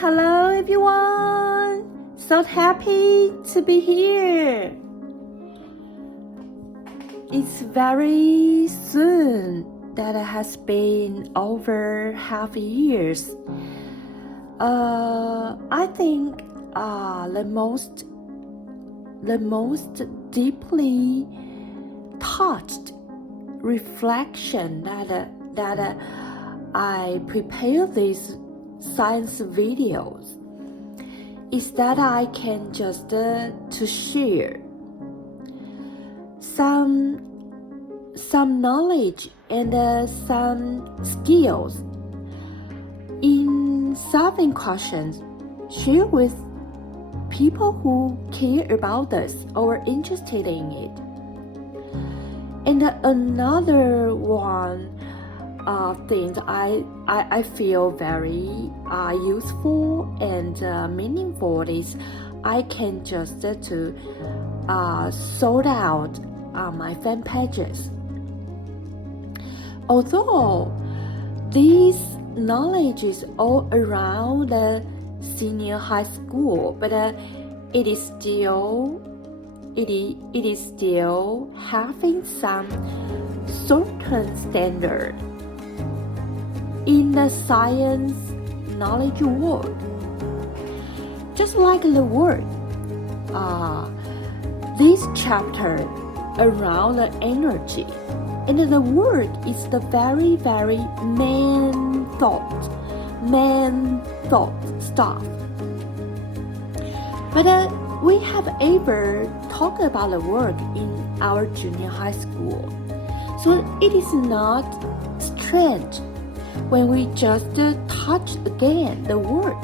hello everyone! So happy to be here! It's very soon that it has been over half years. I think the most deeply touched reflection that I prepare these science videos is that I can just to share some knowledge and some skills in solving questions, share with people who care about this or interested in it. And another one thing I feel very useful and meaningful is I can just to sort out my fan pages. Although this knowledge is all around the senior high school, but it is still having some certain standard in the science knowledge world. Just like the word, this chapter around the energy, and the word is the very, very main thought stuff. But we have ever talked about the word in our junior high school, so it is not strange when we just touch again the word.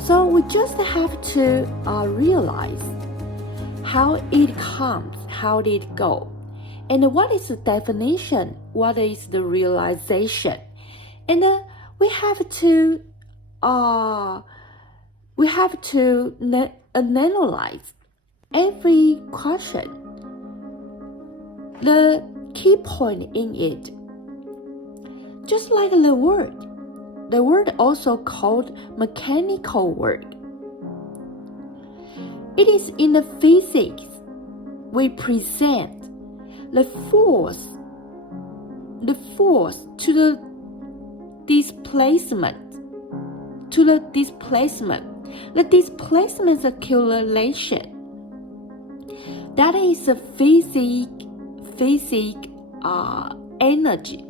So we just have to realize how it comes, how did it go, and what is the definition, what is the realization, and we have to analyze every question, the key point in it. Just like the word also called mechanical word. It is in the physics we present the force to the displacement, the displacement accumulation. That is a physics energy.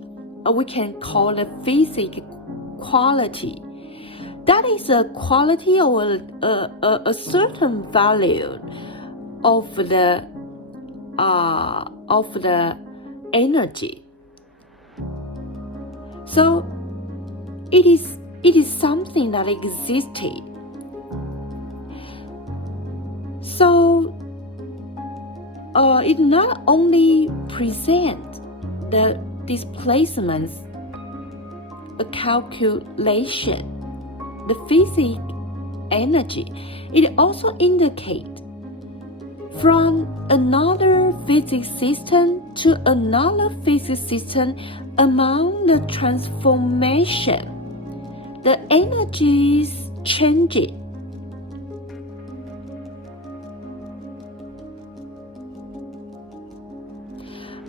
We can call it physics quality. That is a quality or a certain value of the energy. So it is something that existed. So it not only presents the displacements, a calculation, the physics energy, it also indicates from another physics system to another physics system among the transformation, the energies changing.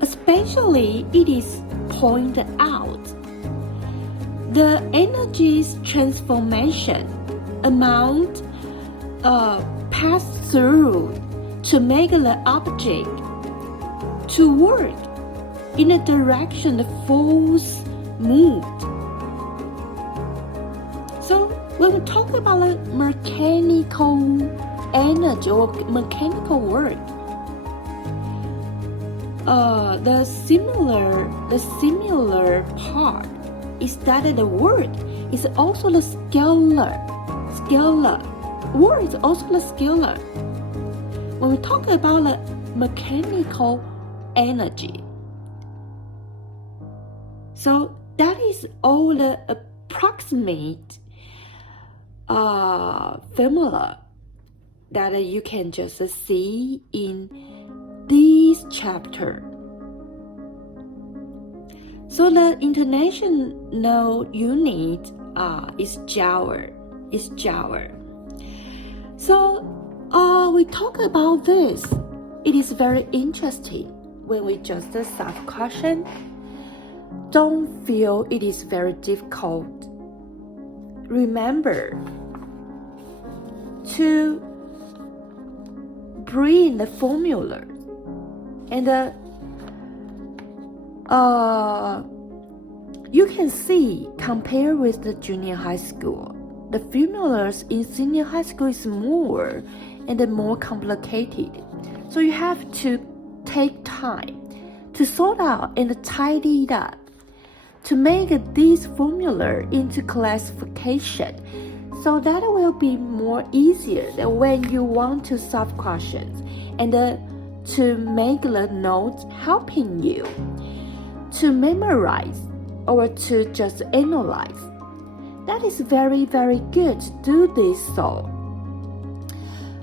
Especially it is pointed out the energy's transformation amount pass through to make the object to work in a direction the force moved. So when we talk about the mechanical energy or mechanical work, the similar part is that the word is also the scalar. Word is also the scalar. When we talk about the mechanical energy, so that is all the approximate formula that you can just see in this chapter. So the international unit is Java. It's Java. So we talk about this. It is very interesting when we just self-question. Don't feel it is very difficult. Remember to bring the formula and you can see, compare with the junior high school, the formulas in senior high school is more and more complicated. So you have to take time to sort out and tidy it up to make this formula into classification. So that will be more easier than when you want to solve questions and to make the notes helping you to memorize or to just analyze. That is very, very good to do this. So,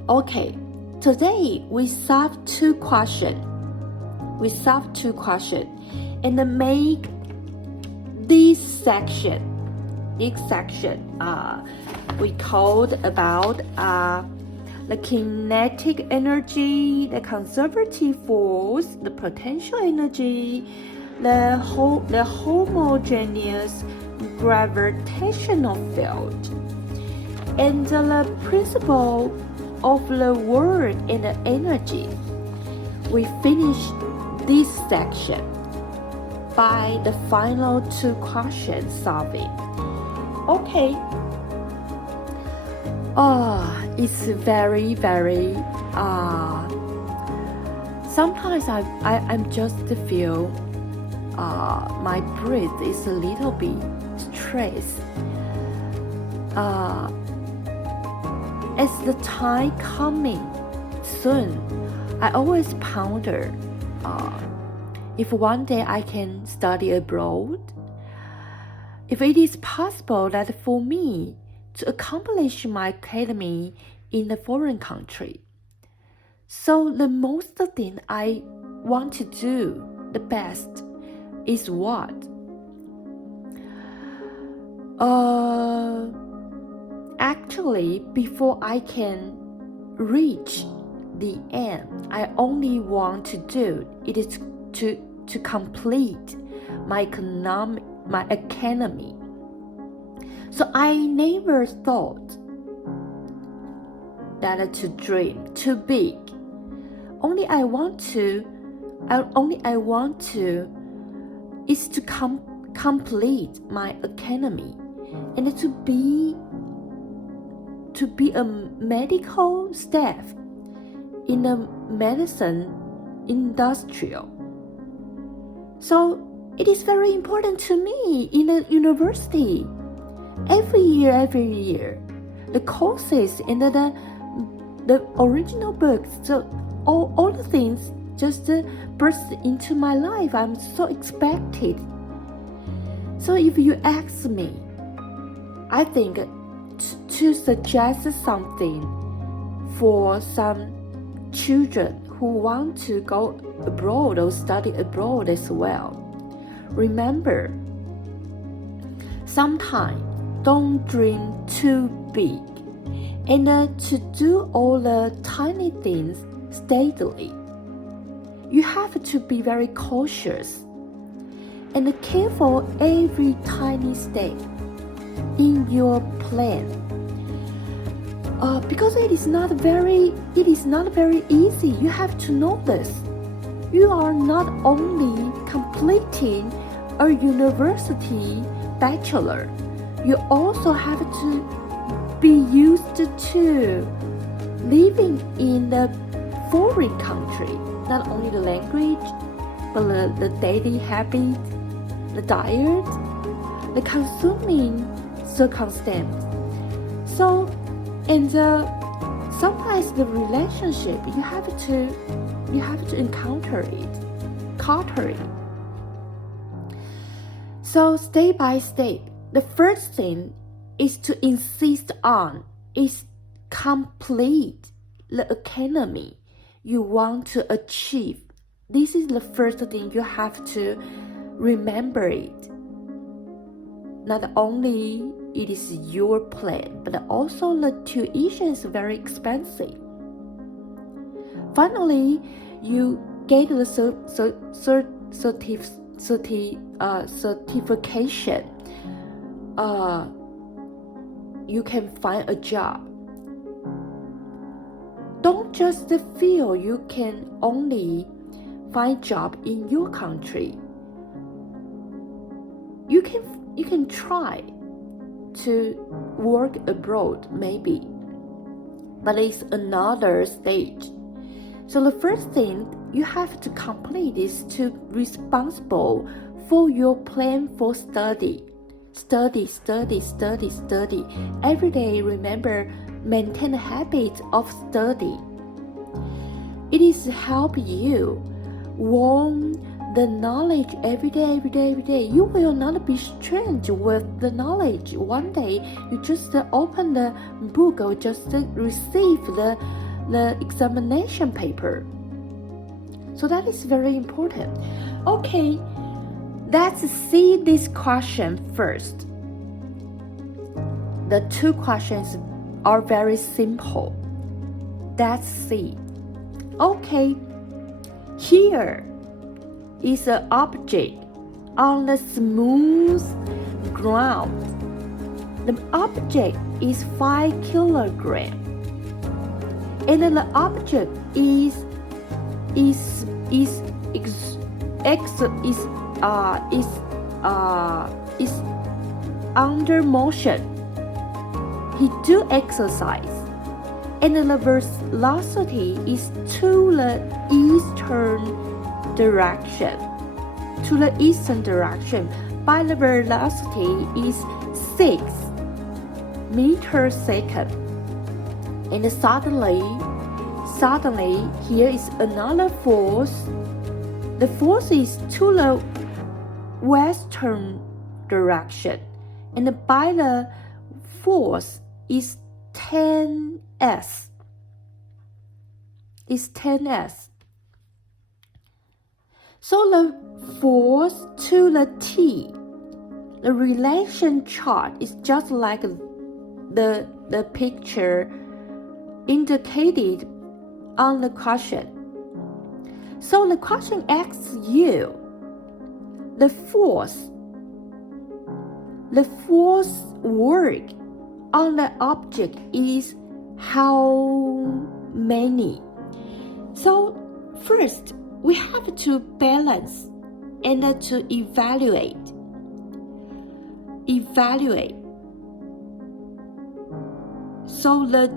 okay, today we solve two questions. And make this section we called about the kinetic energy, the conservative force, the potential energy, the homogeneous gravitational field, and the principle of the work and the energy. We finished this section by the final two questions solving. Okay. It's very, very sometimes I'm just feel my breath is a little bit stressed. As the time coming soon, I always ponder if one day I can study abroad, if it is possible that for me to accomplish my academy in a foreign country. So the most thing I want to do the best is what? Actually, before I can reach the end, I only want to do it is to complete my academy. So I never thought that to dream too big. Only I want to is to complete my academy and to be a medical staff in the medicine industrial. So it is very important to me in the university. Every year, the courses and the original books, so all the things just burst into my life. I'm so expected. So if you ask me, I think to suggest something for some children who want to go abroad or study abroad as well. Remember, sometimes don't dream too big, and to do all the tiny things steadily. You have to be very cautious and careful every tiny step in your plan. Because it is not very easy. You have to know this. You are not only completing a university bachelor, you also have to be used to living in a foreign country. Not only the language, but the daily habit, the diet, the consuming circumstance. So, and sometimes the relationship you have to encounter it, So step by step, the first thing is to insist on is complete the academy you want to achieve. This is the first thing you have to remember it. Not only it is your plan, but also the tuition is very expensive. Finally, you get the certification. You can find a job. Don't just feel you can only find job in your country. You can try to work abroad maybe, but it's another stage. So the first thing you have to complete is to be responsible for your plan for study. Study. Every day, remember, maintain a habit of study. It is help you learn the knowledge every day. You will not be strange with the knowledge. One day, you just open the book or just receive the examination paper. So that is very important. Okay, let's see this question first. The two questions are very simple. Let's see. Okay, here is an object on the smooth ground. The object is 5 kilograms. And the object is under motion. He do exercise, and the velocity is to the eastern direction. By the velocity is 6 meters second. And suddenly, here is another force. The force is to the western direction, and by the force is 10s. So the force to the t, the relation chart is just like the picture indicated on the question. So the question asks you, the force work on the object is how many? So first, we have to balance and to evaluate. So the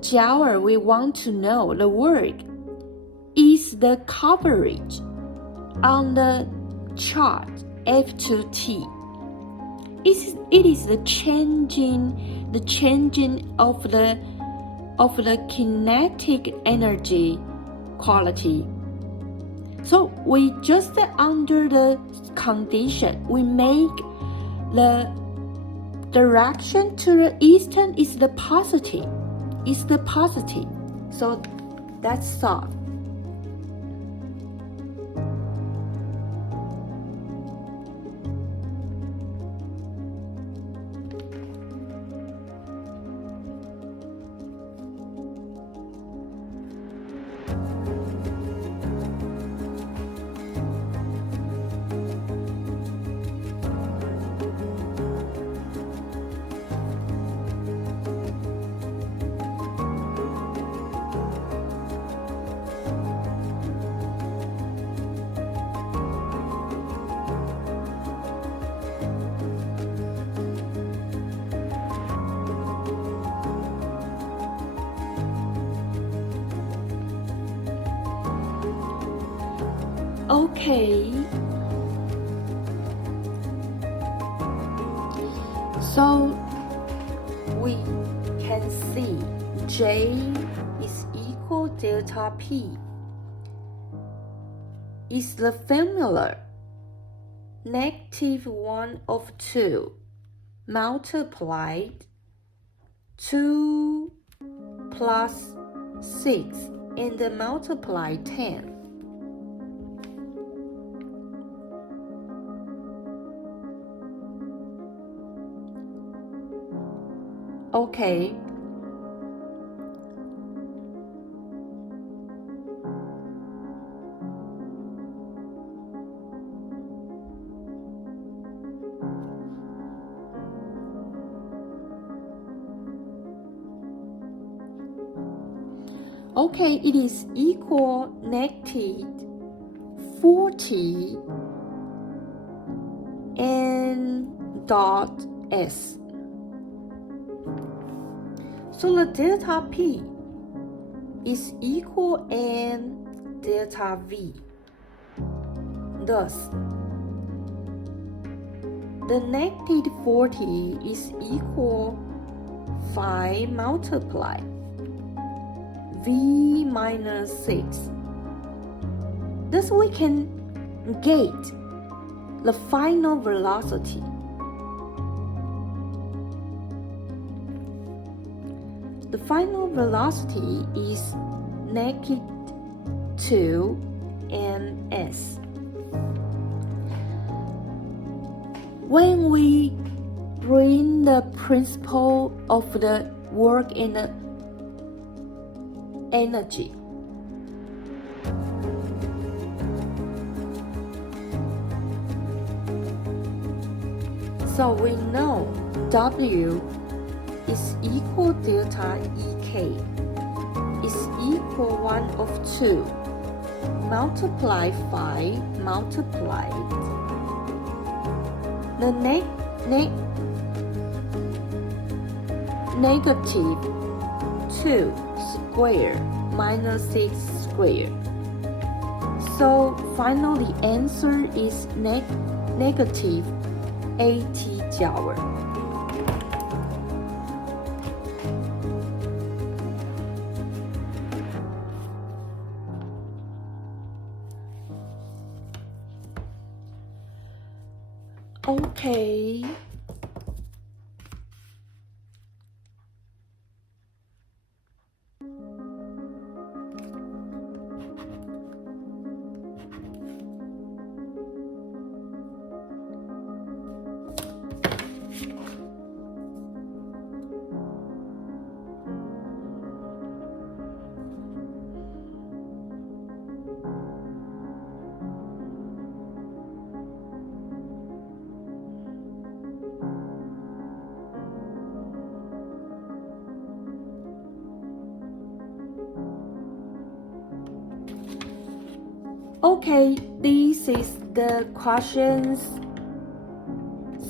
joule we want to know, the work is the coverage on the chart F to T. It is the changing of the kinetic energy quality. So we just under the condition, we make the direction to the eastern is the positive. So that's solved. Okay, so we can see J is equal delta P is the formula -1 of 2 multiplied 2 plus 6 and multiply 10. Okay. Okay, it is equal negative 40 n dot s. So the delta P is equal n delta V. Thus, the negative 40 is equal 5 multiply V minus 6. Thus we can get the final velocity. The final velocity is negative 2 ms. When we bring the principle of the work and the energy, so we know W is equal delta EK is equal 1 of 2 multiply 5 multiplied the negative 2 squared minus 6 squared. So finally the answer is negative 80 Joule. Okay. Okay, this is the questions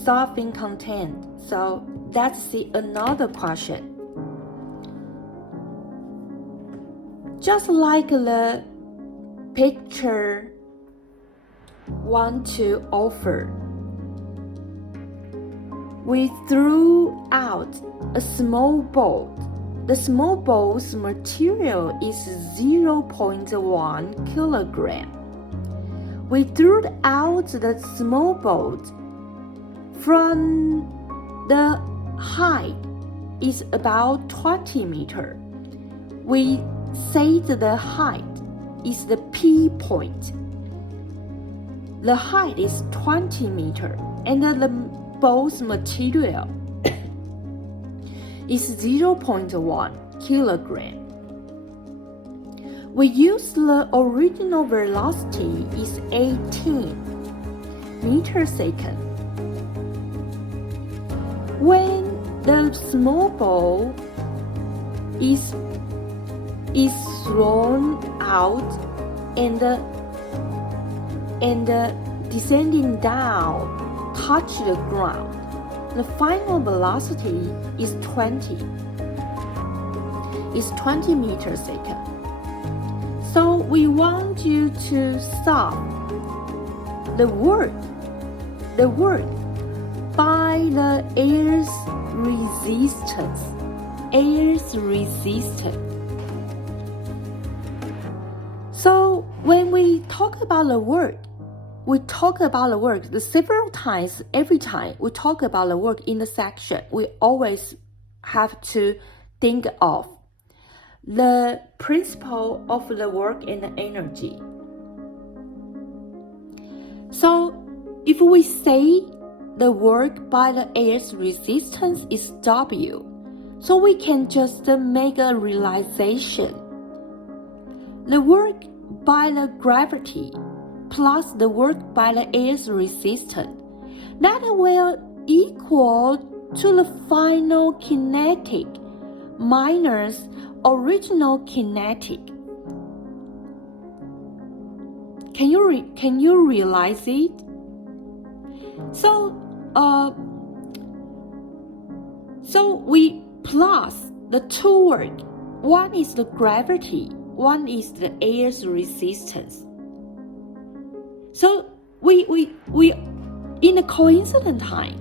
solving content. So let's see another question. Just like the picture want to offer, we threw out a small ball. The small ball's material is 0.1 kilogram. We threw out the small ball from the height is about 20 meters. We say the height is the P point. The height is 20 meters and the ball's material is 0.1 kilogram. We use the original velocity is 18 meters second. When the small ball is thrown out and descending down, touch the ground, the final velocity is 20 meters second. So we want you to solve the work by the air's resistance. So when we talk about the work, the several times, every time we talk about the work in the section, we always have to think of the principle of the work and the energy. So if we say the work by the air's resistance is W, So we can just make a realization. The work by the gravity plus the work by the air's resistance, that will equal to the final kinetic minus original kinetic. Can you realize it? So we plus the two work. One is the gravity, one is the air's resistance. So we in a coincident time,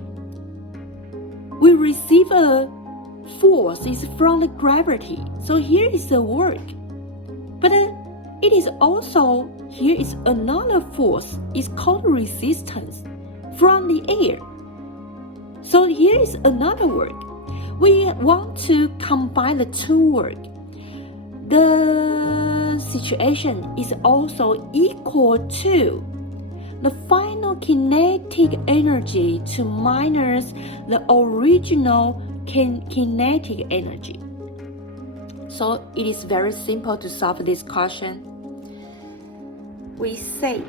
we receive a force is from the gravity. So here is the work, but it is also, here is another force, it's called resistance from the air. So here is another work. We want to combine the two work. The situation is also equal to the final kinetic energy to minus the original kinetic energy. So it is very simple to solve this question. We say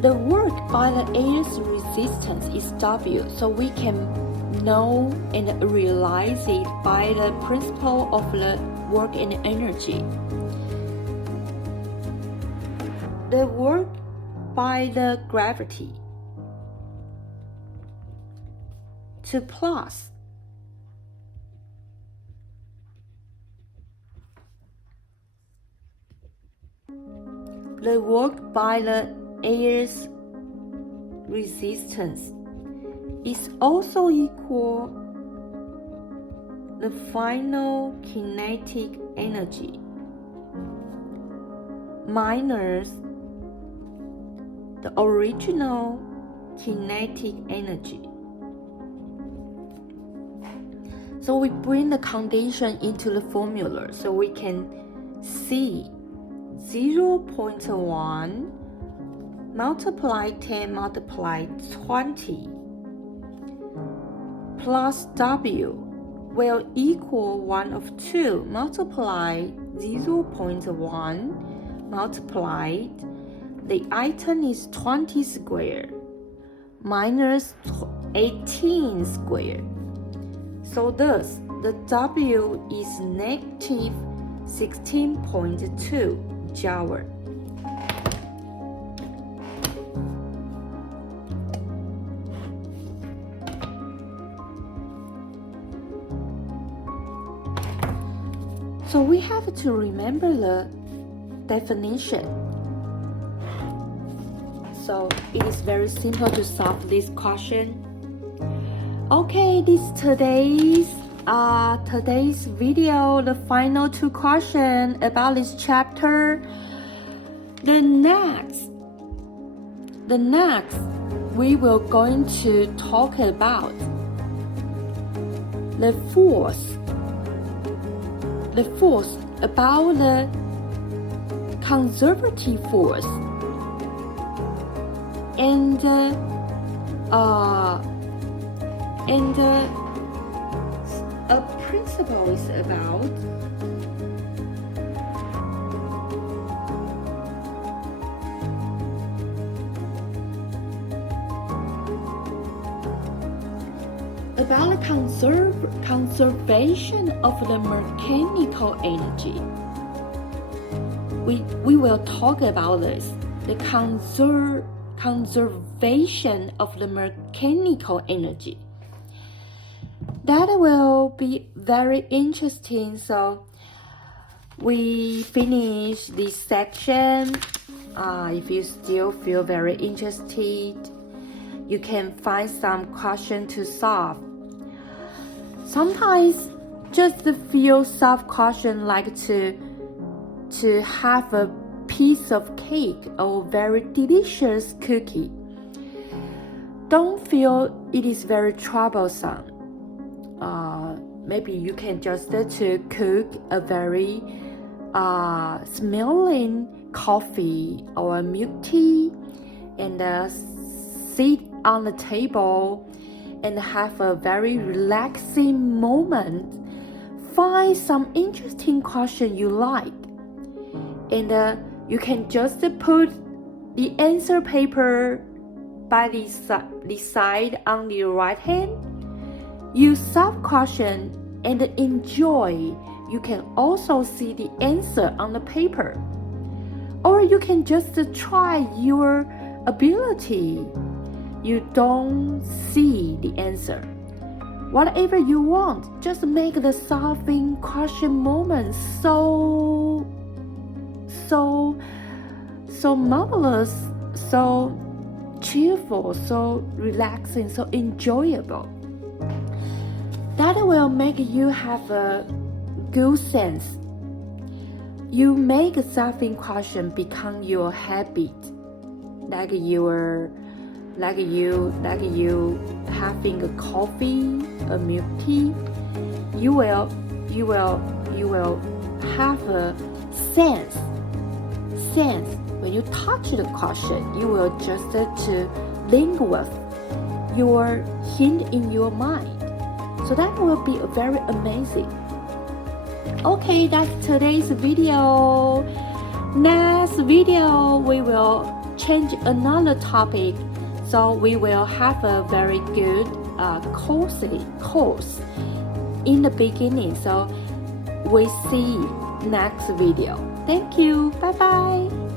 the work by the air's resistance is W, so we can know and realize it by the principle of the work and energy. The work by the gravity to plus the work by the air's resistance is also equal the final kinetic energy minus the original kinetic energy. So we bring the condition into the formula so we can see 0.1 multiply 10 multiply 20 plus W will equal 1 of 2 multiply 0.1 multiplied, the item is 20 squared minus 18 squared. So thus the W is negative 16.2 Joule. So we have to remember the definition. So it is very simple to solve this question. Okay, this today's video, the final two questions about this chapter. The next we will going to talk about the force about the conservative force and a principle is about the conservation of the mechanical energy. We will talk about this, the conservation of the mechanical energy. That will be very interesting. So we finish this section. If you still feel very interested, you can find some question to solve. Sometimes just feel self-caution like to have a piece of cake or very delicious cookie. Don't feel it is very troublesome. Maybe you can just to cook a very smelling coffee or milk tea and sit on the table and have a very relaxing moment. Find some interesting question you like, and you can just put the answer paper by the side on the right hand. Use self-caution and enjoy. You can also see the answer on the paper. Or you can just try your ability. You don't see the answer. Whatever you want, just make the solving question moment so marvelous, so cheerful, so relaxing, so enjoyable. That will make you have a good sense. You make solving question become your habit, like you having a coffee, a milk tea. You will have a sense. When you touch the question, you will just to link with your hint in your mind. So that will be very amazing. Okay, that's today's video. Next video, we will change another topic. So we will have a very good course in the beginning. So we see next video. Thank you. Bye bye.